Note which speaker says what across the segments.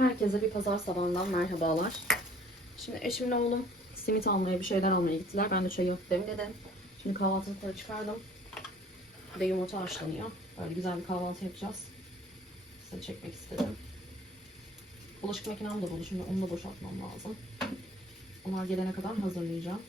Speaker 1: Herkese bir pazar sabahından merhabalar. Şimdi eşimle oğlum simit almaya bir şeyler almaya gittiler. Ben de çayı demledim. Şimdi kahvaltılıkları çıkardım. De yumurta haşlanıyor. Böyle güzel bir kahvaltı yapacağız. Size çekmek istedim. Bulaşık makinem de dolu. Şimdi onu da boşaltmam lazım. Onlar gelene kadar hazırlayacağım.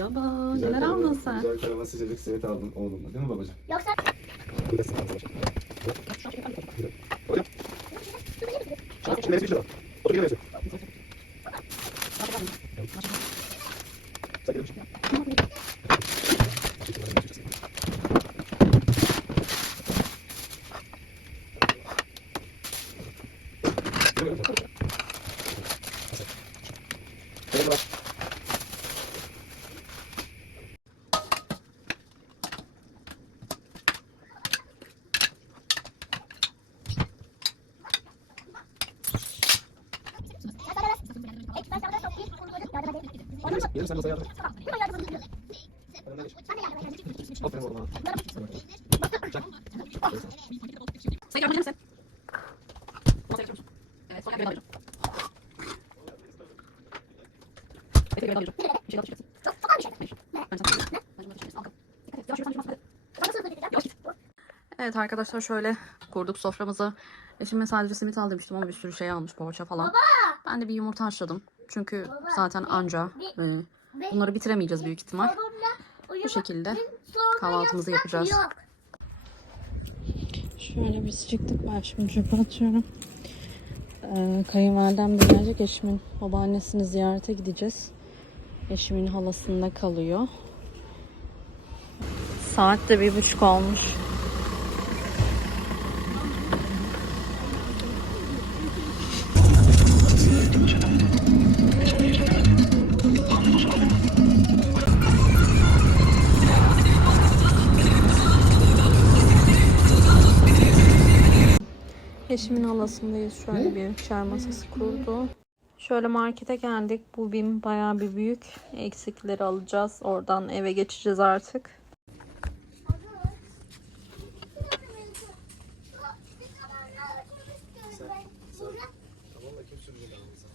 Speaker 1: Merhaba.
Speaker 2: Güzel
Speaker 1: Neler aldın sen?
Speaker 2: Güzel karavan sıcacık simit aldım oğlumla değil mi babacığım?
Speaker 3: Yoksa
Speaker 2: Bir de simit aldım. Hocam. Şimdi neresi şurada? Otur gel neresi? Sen sen masaya yardım et. Aferin oğluma. Çak.
Speaker 1: Sen görebilir misin? Masaya müsün? Evet, sonra görev alacağım. Efe görev alacağım. Bir şey daha düşeceksin. Hayır. Ben sana söyleyeyim. Ben bunu düşeceğiz. Al bakalım. Dikkat et. Yavaş yürü, sen düşmezsin. Yavaş git. Evet arkadaşlar şöyle kurduk soframızı. Eşime sadece simit al demiştim ama bir sürü şey almış poğaça falan. Ben de bir yumurta haşladım. Çünkü zaten anca e, bunları bitiremeyeceğiz büyük ihtimal. Bu şekilde kahvaltımızı yapacağız. Şöyle biz çıktık. Ben şimdi çöpe atıyorum. Ee, kayınvalidem de gelecek. Eşimin babaannesini ziyarete gideceğiz. Eşimin halasında kalıyor. Saat de bir buçuk olmuş. Eşimin halasındayız. Şöyle bir çay masası kurdu. Şöyle markete geldik. Bu BİM bayağı bir büyük. Eksikleri alacağız. Oradan eve geçeceğiz artık.
Speaker 2: Tamam da kim sürecek abi sen?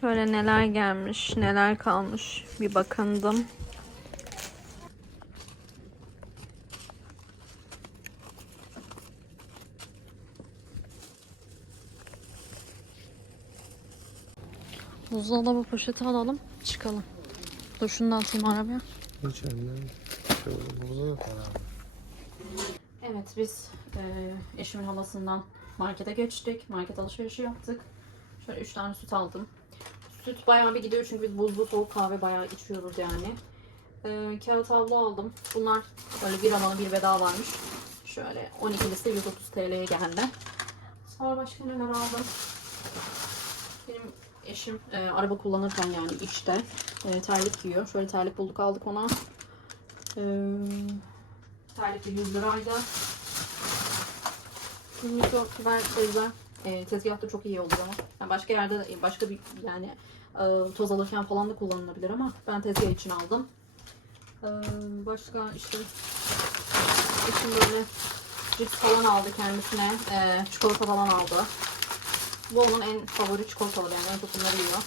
Speaker 1: Şöyle neler gelmiş, neler kalmış bir bakındım. Buzdolabı poşeti alalım, çıkalım. Dur şunu da atayım arabaya.
Speaker 2: Hiç önemli. Herhalde.
Speaker 1: Evet biz e, eşimin halasından markete geçtik. Market alışverişi yaptık. Şöyle 3 tane süt aldım. Süt bayağı bir gidiyor çünkü biz buzlu soğuk kahve bayağı içiyoruz yani. E, kağıt havlu aldım. Bunlar böyle bir alana bir bedava varmış. Şöyle 12'lisi 130 TL'ye geldi. Sonra başka neler aldım? Benim eşim e, araba kullanırken yani işte e, terlik giyiyor. Şöyle terlik bulduk aldık ona. E, terlik de 100 liraydı. 24 ver teyze. E, tezgahta çok iyi oluyor. Yani başka yerde başka bir yani e, toz alırken falan da kullanılabilir ama ben tezgah için aldım. E, başka işte eşim böyle cips falan aldı kendisine. E, çikolata falan aldı. Bu onun en favori çikolataları yani en çok bunları yiyor.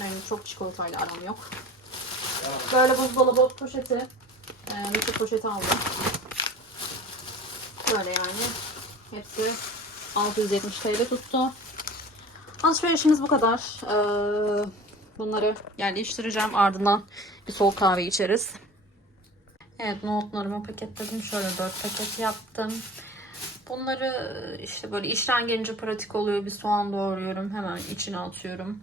Speaker 1: Benim çok çikolatayla aram yok. Böyle buzdolabı poşeti, e, poşeti aldım. Böyle yani. Hepsi 670 TL tuttu. Alışverişimiz bu kadar. Ee, bunları yerleştireceğim. Ardından bir soğuk kahve içeriz. Evet nohutlarımı paketledim. Şöyle 4 paket yaptım. Bunları işte böyle işten gelince pratik oluyor. Bir soğan doğruyorum. Hemen içine atıyorum.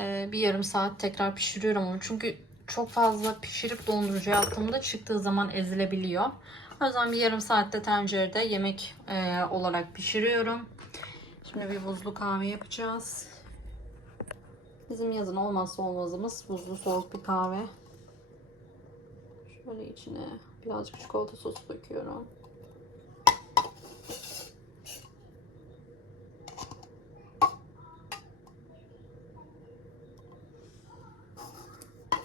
Speaker 1: Ee, bir yarım saat tekrar pişiriyorum onu. Çünkü çok fazla pişirip dondurucuya attığımda çıktığı zaman ezilebiliyor. O bir yarım saatte tencerede yemek e, olarak pişiriyorum. Şimdi bir buzlu kahve yapacağız. Bizim yazın olmazsa olmazımız buzlu soğuk bir kahve. Şöyle içine birazcık çikolata sosu döküyorum.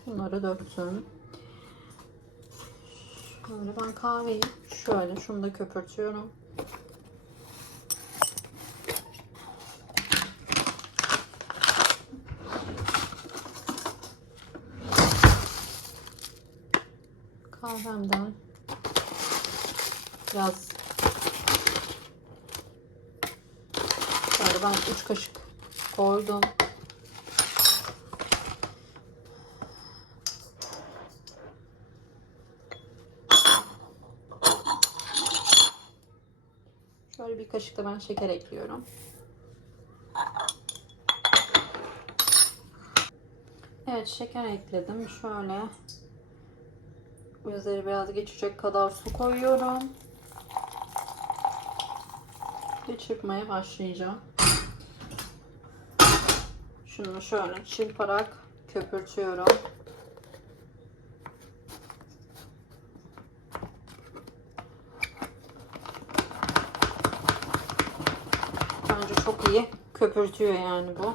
Speaker 1: Bunları döktüm. Şöyle ben kahveyi şöyle şunu da köpürtüyorum. Kahvemden biraz şöyle ben 3 kaşık koydum. Şöyle bir kaşık da ben şeker ekliyorum. Evet şeker ekledim. Şöyle üzeri biraz geçecek kadar su koyuyorum. Ve çırpmaya başlayacağım. Şunu şöyle çırparak köpürtüyorum. Bence çok iyi köpürtüyor yani bu.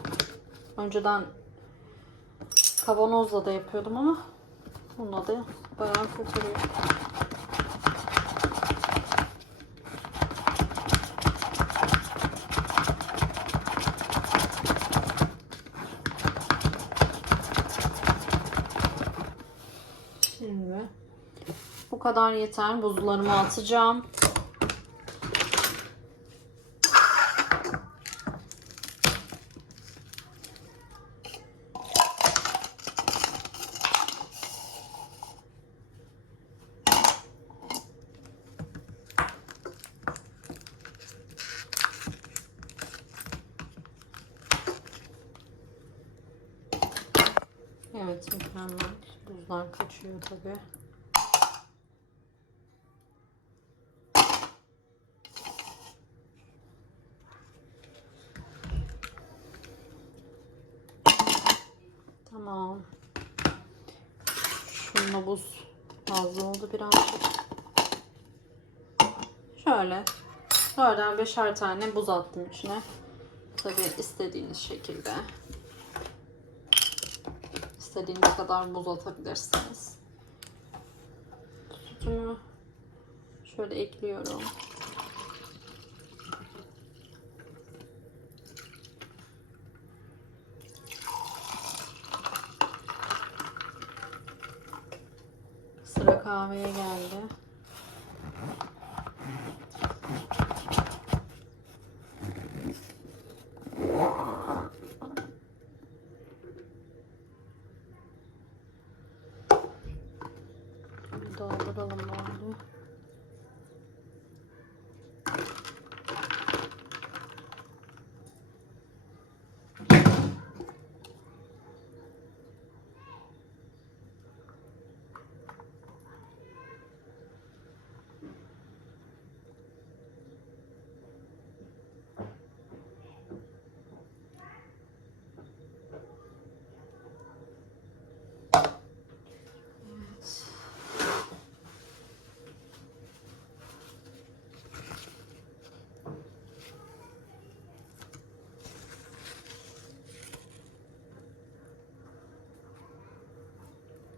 Speaker 1: Önceden kavanozla da yapıyordum ama bununla da bayağı köpürüyor. Şimdi bu kadar yeter. Buzlarımı atacağım. Evet mükemmel. Buzlar kaçıyor tabi. Tamam. Şununla buz fazla oldu birazcık. Şöyle. Şöyle beşer tane buz attım içine. Tabi istediğiniz şekilde. İstediğiniz kadar buz atabilirsiniz. Sütümü şöyle ekliyorum. Sıra kahveye geldi. Dolduralım böyle.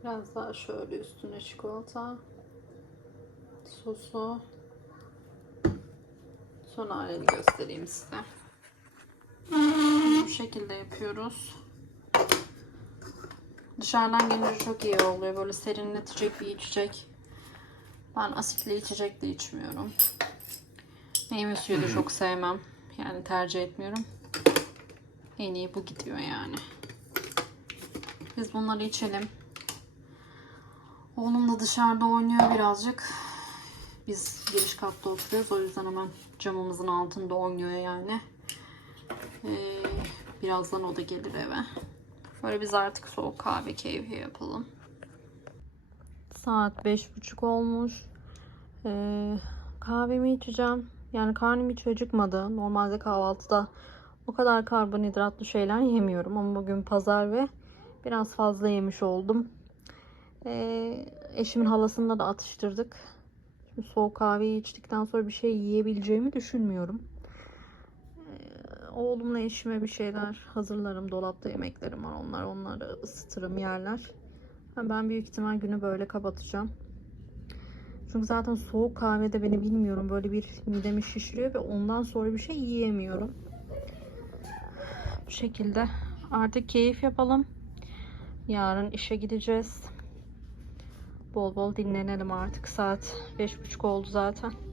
Speaker 1: Biraz daha şöyle üstüne çikolata. Sosu. Son halini göstereyim size. Bu şekilde yapıyoruz. Dışarıdan gelince çok iyi oluyor. Böyle serinletecek bir içecek. Ben asitli içecek de içmiyorum. Meyve suyu da çok sevmem. Yani tercih etmiyorum. En iyi bu gidiyor yani. Biz bunları içelim. Oğlum da dışarıda oynuyor birazcık. Biz giriş katta oturuyoruz. O yüzden hemen camımızın altında oynuyor yani. Ee, birazdan o da gelir eve. Böyle biz artık soğuk kahve keyfi yapalım. Saat beş buçuk olmuş. Ee, kahvemi içeceğim. Yani karnım hiç acıkmadı. Normalde kahvaltıda o kadar karbonhidratlı şeyler yemiyorum. Ama bugün pazar ve biraz fazla yemiş oldum. Ee, eşimin halasında da atıştırdık. Şimdi soğuk kahveyi içtikten sonra bir şey yiyebileceğimi düşünmüyorum. Ee, oğlumla eşime bir şeyler hazırlarım. Dolapta yemeklerim var. Onlar onları ısıtırım yerler. Ben büyük ihtimal günü böyle kapatacağım. Çünkü zaten soğuk kahvede beni bilmiyorum böyle bir midemi şişiriyor ve ondan sonra bir şey yiyemiyorum. Bu şekilde artık keyif yapalım. Yarın işe gideceğiz. Bol bol dinlenelim artık. Saat 5.30 oldu zaten.